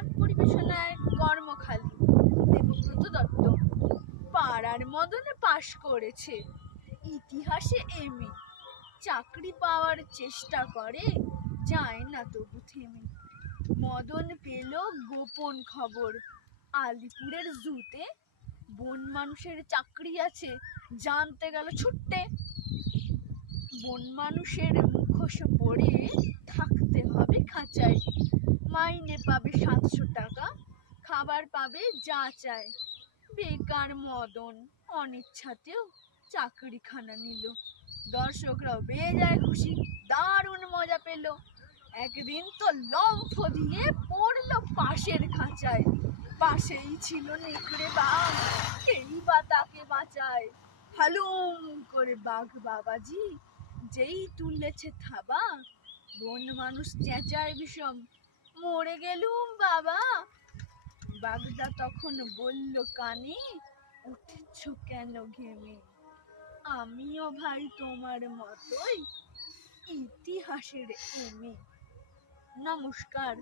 গান পরিবেশনায় কর্মখালী দেবব্রত দত্ত। পাড়ার মদনে পাশ করেছে, ইতিহাসে এমএ। চাকরি পাওয়ার চেষ্টা করে, যায় না তবু থেমে। মদন পেল গোপন খবর, আলিপুরের জুতে বন মানুষের চাকরি আছে, জানতে গেল ছুট্টে। বন মানুষের মুখোশ পরে থাকতে হবে খাঁচায়, মাইনে পাবে 700 টাকা, খাবার পাবে যা চায়। বেকার মদন অনিচ্ছাতেও চাকরিখানা নিল। দর্শকরাও বেজায় খুশি, দারুণ মজা পেল। একদিন তো লম্ফ দিয়ে পড়লো পাশের খাঁচায়, পাশেই ছিল নেকড়ে বাঘ, কেই বা তাকে বাঁচায়। হালুম করে বাঘ বাবাজি যেই তুলেছে থাবা, বন মানুষ চেঁচায় বিষম, মরে গেলুম বাবা। বাঘটা তখন বলল কানে, উঠছ কেন ঘেমে? আমিও ভাই তোমার মতোই ইতিহাসের এমএ। নমস্কার।